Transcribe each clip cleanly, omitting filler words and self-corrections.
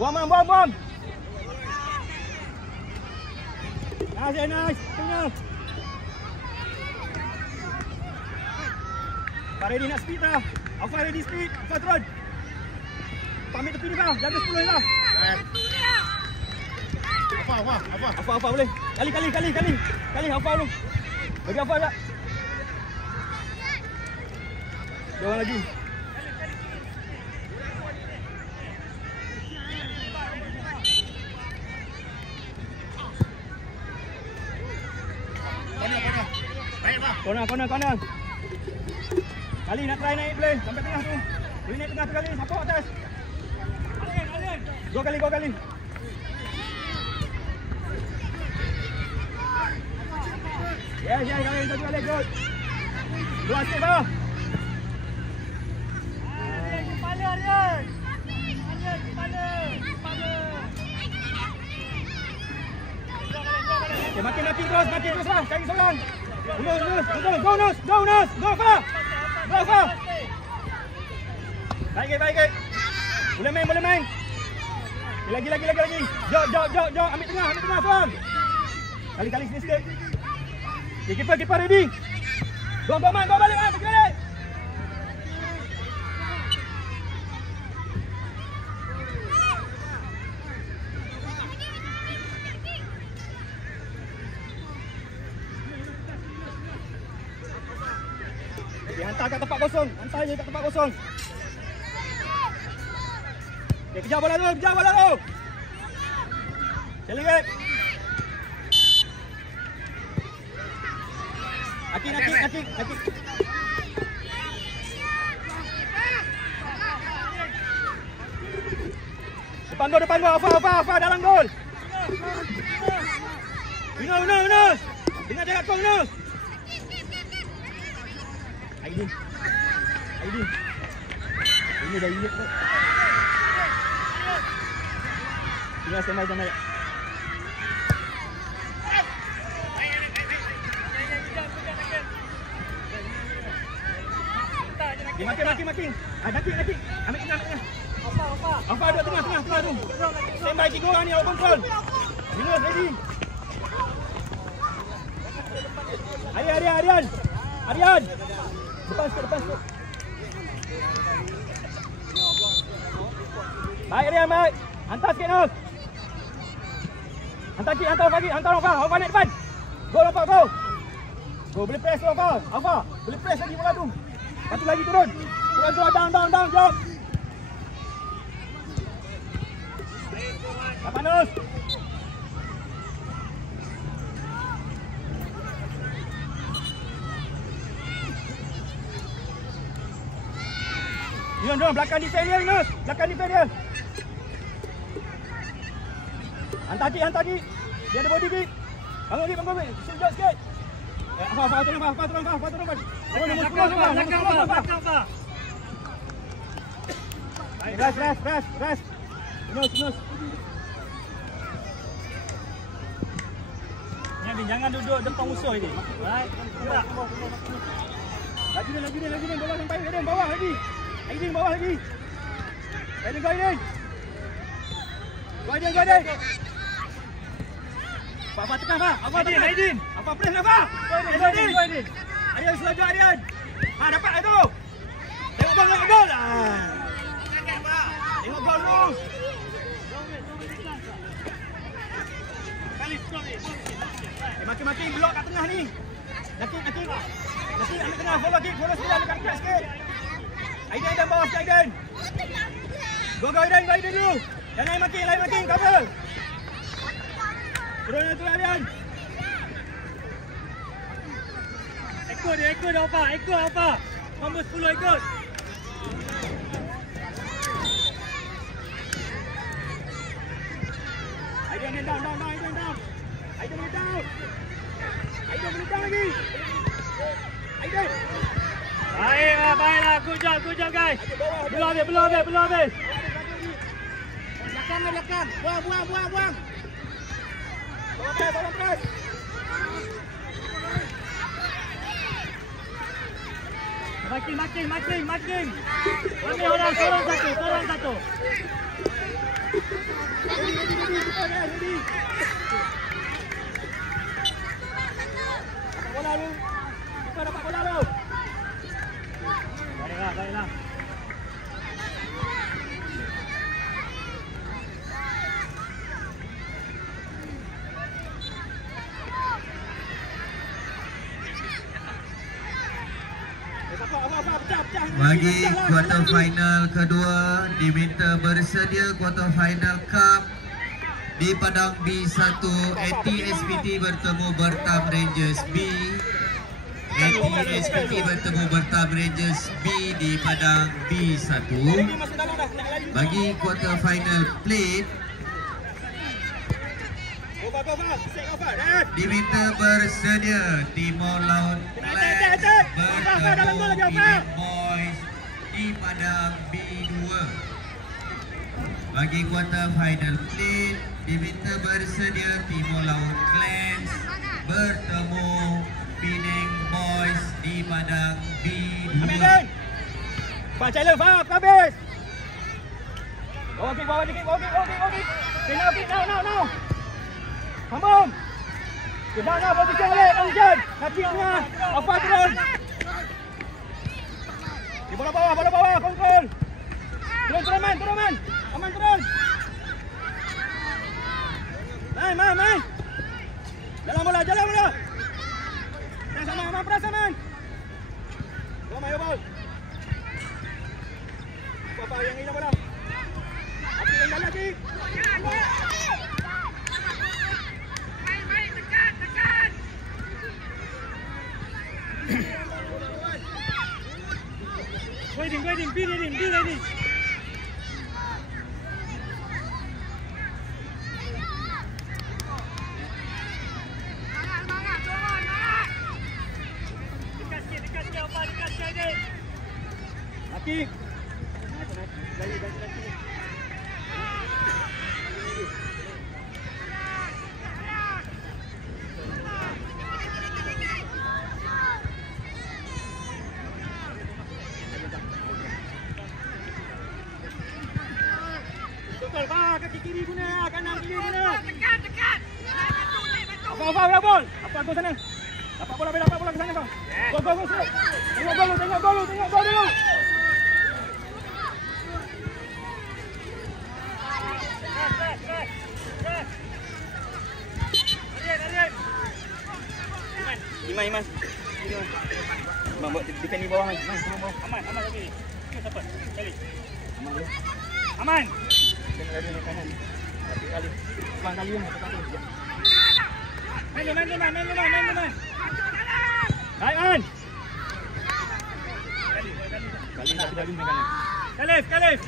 Buang, buang. Nice. Tengah. Ready nak speed dah. Alfa ready speed. Alfa turun. Ambil tepi ni kau. Jaga 10 ni kau. Alfa boleh. Kali Alfa dulu. Bagi Alfa tak. Jangan lagi. Corner. Kali nak try naik boleh. Sampai tengah tu. Boleh naik tengah tu kali. Siapa atas? Alin. 2 kali. Yes, kali. Satu kali. Good. Dua sikit bawah. Aryan. Okay, makin terus lah. Cari seorang. Nus. Go far. Baik. Boleh main. Lagi. Jok. Ambil tengah seorang. Kali sikit. Okay, keeper ready. Go balik. Pergi balik. Okay, hantar kat tempat kosong. Okay, kejar bola tu. Challenge back. Aki. Depan gol. Alfa dalam gol. Yunus. Ingat jaga kau Yunus. Aidin. Ini dah ingat tu. Tinggal standby. Makin. Naki. Ambil tengah. Alfa duduk tengah tu. Standby 3 orang ni, awak kontrol. Yunus ready. Aryan. Depan sikit. Baik Aryan, baik. Hantar sikit Nus. Hantar Alfa naik depan. Go Alfa, go. Go, boleh press Alfa. Boleh press lagi bola tu. Satu lagi turun, down, jom. Dapat Nus. Jom, belakang defend dia Nus. Hantar Ki. Dia ada body kick. Bangun Ki. Sejak sikit. Alfa turun. Rest. Yunus. Jangan duduk depan musuh ini. Baik. Lagi bola sampai Aidin bawah lagi. Aidin. Go Aidin. Apa tengah Pak? Aidin. Apa press Apa? Aidin. Ayo selaju Aryan. Dapat itu. Tengok gol. Tengok gol lu. Makin blok kat tengah ni. Naki ambil tengah, follow sebelah dekat track sikit. Aidin dan bawah sikit Aidin. Go Aidin dulu. Dan lain makin cover. Turun Aryan. Ikut Alfa. Nombor 10 ikut. Aidin down. Aidin boleh down lagi. Aidin. Baiklah. Good job guys. Belum habis. Belakang. Buang. Tolong press. Makin. Ambil orang, tolong satu. Bagi quarter final kedua diminta bersedia quarter final cup di padang B1. ATSPT bertemu Bertam Rangers B. ATSPT bertemu Bertam Rangers B di padang B1. Bagi quarter final plate diminta bersedia Timor Laut Clans bertemu Penang Boys di padang B2. Bagi quarter final plate diminta bersedia Timor Laut Clans bertemu Penang Boys di padang B2. Pak challenge, Pak, habis. Okey, bawa dikit, okey. Tengok okey, now. Sambung. Kebanyakan posisi balik, position. Kaki tengah, apa turun. Di bola bawah, kontrol. Turun, man. Aman turun. Main. Jalan bola. Sama, aman, perasa, man. Bola, main bol. Apa yang hilang bola? Aki yang jalan, Aki. Guiding, be ready. Dekat sikit, Opa, dekat sikit. Aki. Kaki kiri guna, kanan kiri guna. Dekat. Apa bol? Apa gol sana? Dapat bola ke sana kau. Gol. Tengok gol dulu. Iman. Iman buat defend di bawah. Aman lagi. Siapa? Kali. Aman dulu. Aman. Lari ke kanan. Kali. Pelan kali yang satu. Main. Baik, Man. Kali main kanan. Kalif.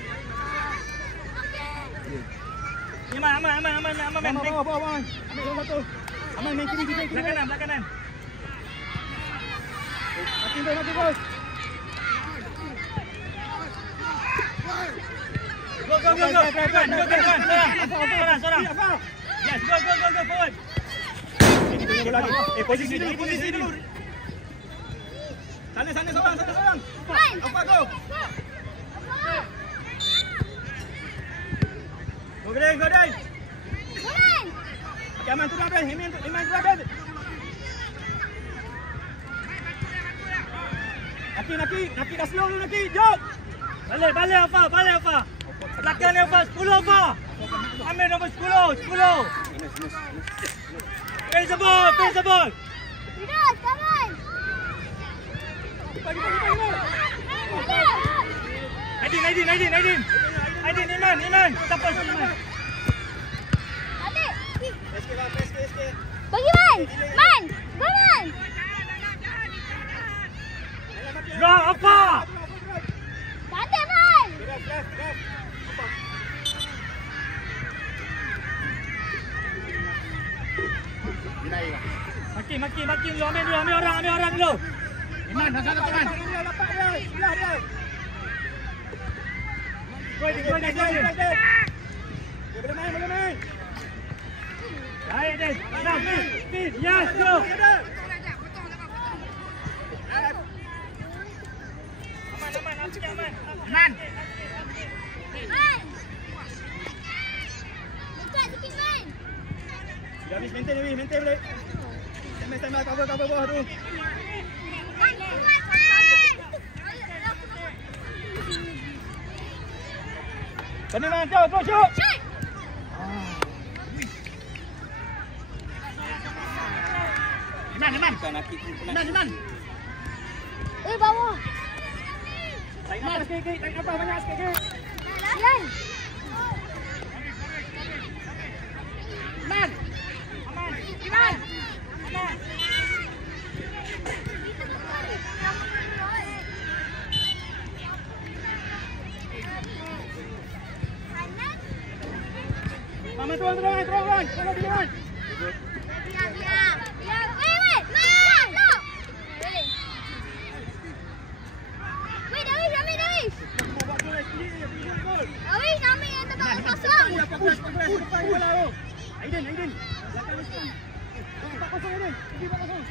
Aman. Bawa. Ambil satu. Aman main kiri. Belah kanan. Mati bos. Go. Sorang. Yes, go forward. Posisi dulu. Sana sorang. Apa go? Go Dai. Okey, aman tu Dai. Iman tu Dai. Naki dah slow dulu Naki. Jog. Balik apa? Belakang apa? 10 apa? Ambil nombor 10. Pace the ball. Tidak, kawan. Pagi. Aidin, Iman. Siapa Iman? Balik. SK. Bagi Man. Go Man. Draw apa? Balik Man. Left. Maki dulu, ambil orang dulu. Iman, dah sana teman. Dapat dia, sebelah dia. Boleh main. Baik, Des. Speed. Yes, go. Aman. Dekat sikit Man. Dah habis maintain boleh. Stand by, cover bawah tu. Tani Man, go shoot. Iman. Iman. Bawah. Tarik nafas sikit, tarik nafas banyak sikit. Yan. Aman. Aman. Iman. Aman. Mama turun. Follow dia, Man. Biar. Wait. Man. No. Wait, Dawish. Buat gol sendiri, dia gol. Dawish, ambil yang tempat kosong. Depan bola tu. Aiden. Belakang sekarang. 4-0 Aiden. 4-0.